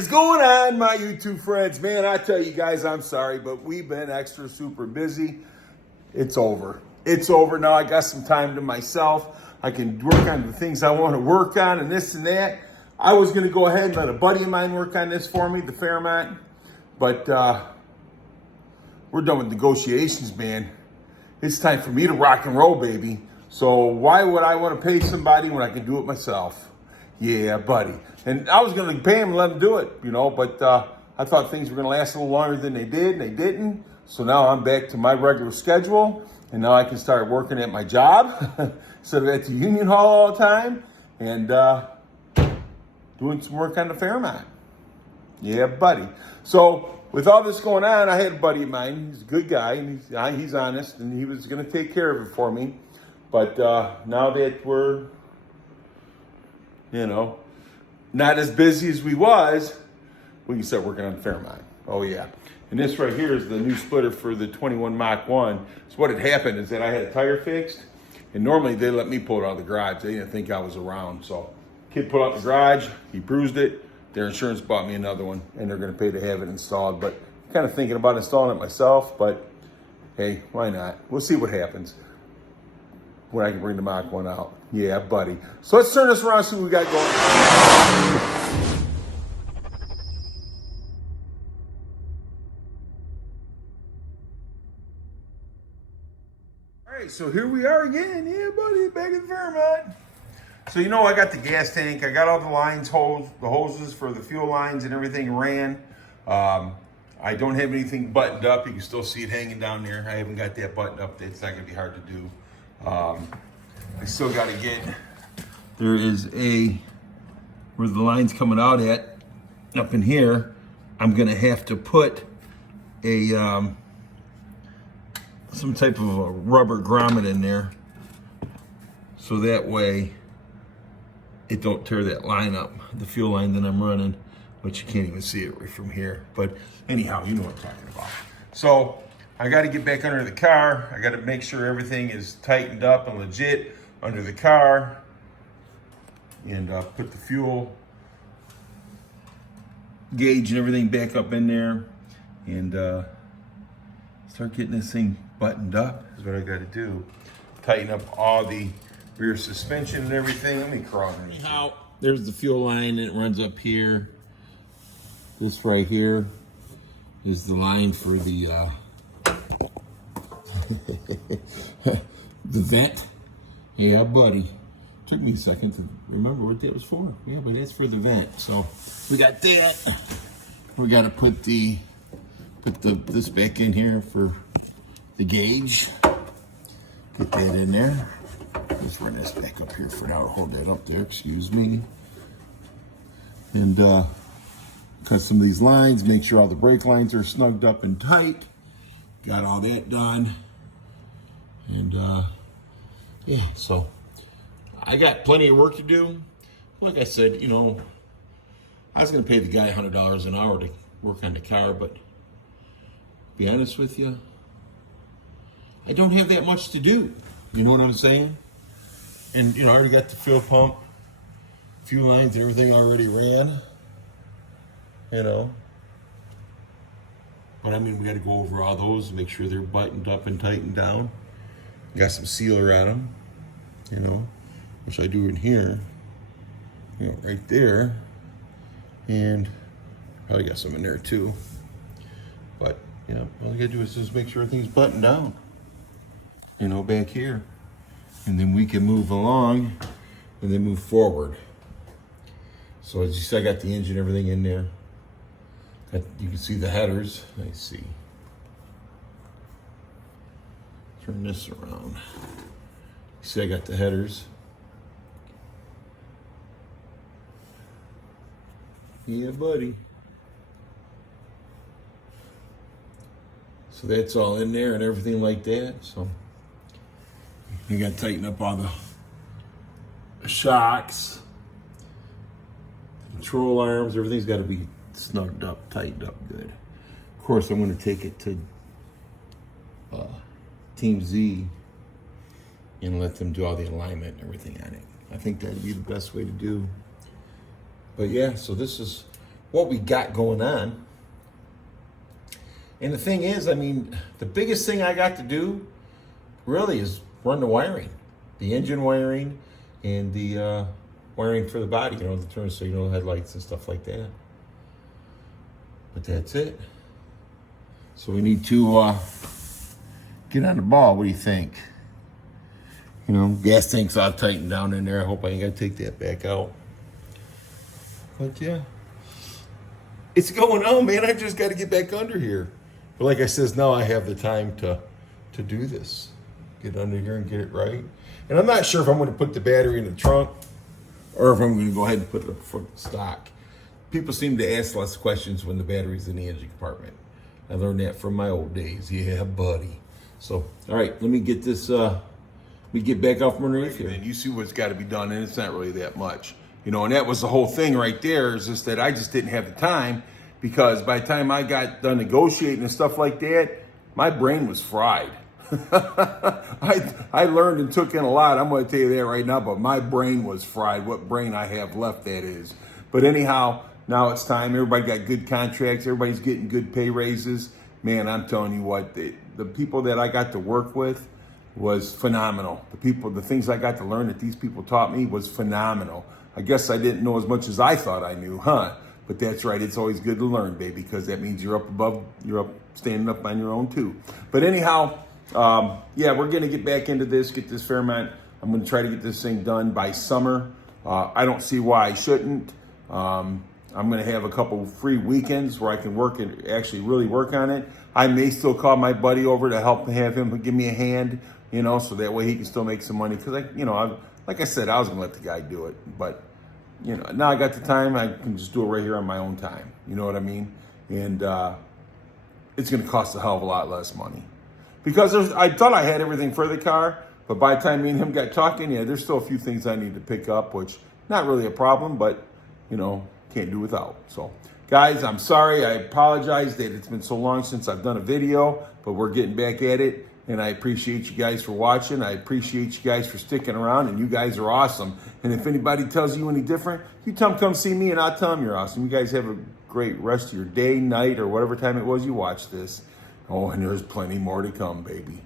is going on, my YouTube friends? Man, I tell you guys, I'm sorry, but we've been extra super busy. It's over. It's over now. I got some time to myself. I can work on the things I want to work on and this and that. I was going to go ahead and let a buddy of mine work on this for me, the Fairmont. But we're done with negotiations, man. It's time for me to rock and roll, baby. So why would I want to pay somebody when I can do it myself? Yeah, buddy. And I was going to pay him and let him do it, but I thought things were going to last a little longer than they did, and they didn't. So now I'm back to my regular schedule, and now I can start working at my job instead of at the union hall all the time, and doing some work on the Fairmont. Yeah, buddy. So with all this going on, I had a buddy of mine. He's a good guy, and he's honest, and he was going to take care of it for me. But now that we're not as busy as we was, we can start working on the Fairmont. Oh yeah. And this right here is the new splitter for the 21 Mach 1. So what had happened is that I had a tire fixed, and normally they let me pull it out of the garage. They didn't think I was around. So kid pulled out the garage, he bruised it, their insurance bought me another one, and they're gonna pay to have it installed. But I'm kind of thinking about installing it myself, but hey, why not? We'll see what happens when I can bring the Mach 1 out. Yeah, buddy. So let's turn this around and see what we got going. All right, so here we are again. Yeah, buddy, back at the Fairmont. So I got the gas tank. I got all the lines, the hoses for the fuel lines and everything ran. I don't have anything buttoned up. You can still see it hanging down there. I haven't got that buttoned up. It's not gonna be hard to do. I still got to get, there is where the line's coming out at, up in here, I'm going to have to put some type of a rubber grommet in there, so that way it don't tear that line up, the fuel line that I'm running, but you can't even see it right from here. But anyhow, you know what I'm talking about. So I got to get back under the car. I got to make sure everything is tightened up and legit under the car, and put the fuel gauge and everything back up in there, and start getting this thing buttoned up is what I got to do. Tighten up all the rear suspension and everything. Let me crawl underneath. Now, there's the fuel line, and it runs up here. This right here is the line for the the vent. Yeah, buddy. Took me a second to remember what that was for. Yeah, but that's for the vent. So we got that. We got to put this back in here for the gauge. Get that in there. Let's run this back up here for now. Hold that up there. Excuse me. And cut some of these lines. Make sure all the brake lines are snugged up and tight. Got all that done. And yeah, so I got plenty of work to do. Like I said, I was gonna pay the guy $100 an hour to work on the car, but to be honest with you, I don't have that much to do. You know what I'm saying? And I already got the fuel pump, fuel lines and everything already ran, But I mean, we got to go over all those, make sure they're buttoned up and tightened down. Got some sealer on them, which I do in here, right there. And probably got some in there too. But, all you gotta do is just make sure everything's buttoned down, back here. And then we can move along and then move forward. So as you see, I got the engine, everything in there. You can see the headers. I see. Turn this around. See, I got the headers. Yeah, buddy. So that's all in there and everything like that. So you got to tighten up all the shocks, control arms. Everything's got to be snugged up, tightened up good. Of course, I'm going to take it to Team Z and let them do all the alignment and everything on it. I think that'd be the best way to do. But yeah, so this is what we got going on. And the thing is, I mean, the biggest thing I got to do really is run the wiring, the engine wiring and the wiring for the body, you know, the turn signal, headlights and stuff like that. But that's it. So we need to get on the ball. What do you think? You know, gas tank's all tightened down in there. I hope I ain't got to take that back out. But yeah, it's going on, man. I just got to get back under here. But like I says, now I have the time to do this. Get under here and get it right. And I'm not sure if I'm going to put the battery in the trunk or if I'm going to go ahead and put it up front stock. People seem to ask lots of questions when the battery's in the engine compartment. I learned that from my old days. Yeah, buddy. So, all right, let me get this, we get back off underneath here. And you see what's got to be done, and it's not really that much. You know, and that was the whole thing right there, is just that I just didn't have the time, because by the time I got done negotiating and stuff like that, my brain was fried. I learned and took in a lot. I'm going to tell you that right now, but my brain was fried. What brain I have left, that is. But anyhow, now it's time. Everybody got good contracts. Everybody's getting good pay raises. Man, I'm telling you what, the people that I got to work with was phenomenal. The things I got to learn that these people taught me was phenomenal. I guess I didn't know as much as I thought I knew, huh? But that's right. It's always good to learn, baby, because that means you're standing up on your own too. But anyhow, yeah, we're going to get back into this, get this Fairmont. I'm going to try to get this thing done by summer. I don't see why I shouldn't. I'm going to have a couple free weekends where I can work and actually really work on it. I may still call my buddy over to help have him give me a hand, you know, so that way he can still make some money. Because, like I said, I was going to let the guy do it. But, you know, now I got the time. I can just do it right here on my own time. You know what I mean? And it's going to cost a hell of a lot less money. Because I thought I had everything for the car, but by the time me and him got talking, yeah, there's still a few things I need to pick up, which not really a problem, but, you know, can't do without. So, guys, I'm sorry. I apologize that it's been so long since I've done a video, but we're getting back at it, and I appreciate you guys for watching. I appreciate you guys for sticking around, and you guys are awesome. And if anybody tells you any different, you tell them come see me, and I'll tell them you're awesome. You guys have a great rest of your day, night, or whatever time it was you watched this. Oh, and there's plenty more to come, baby.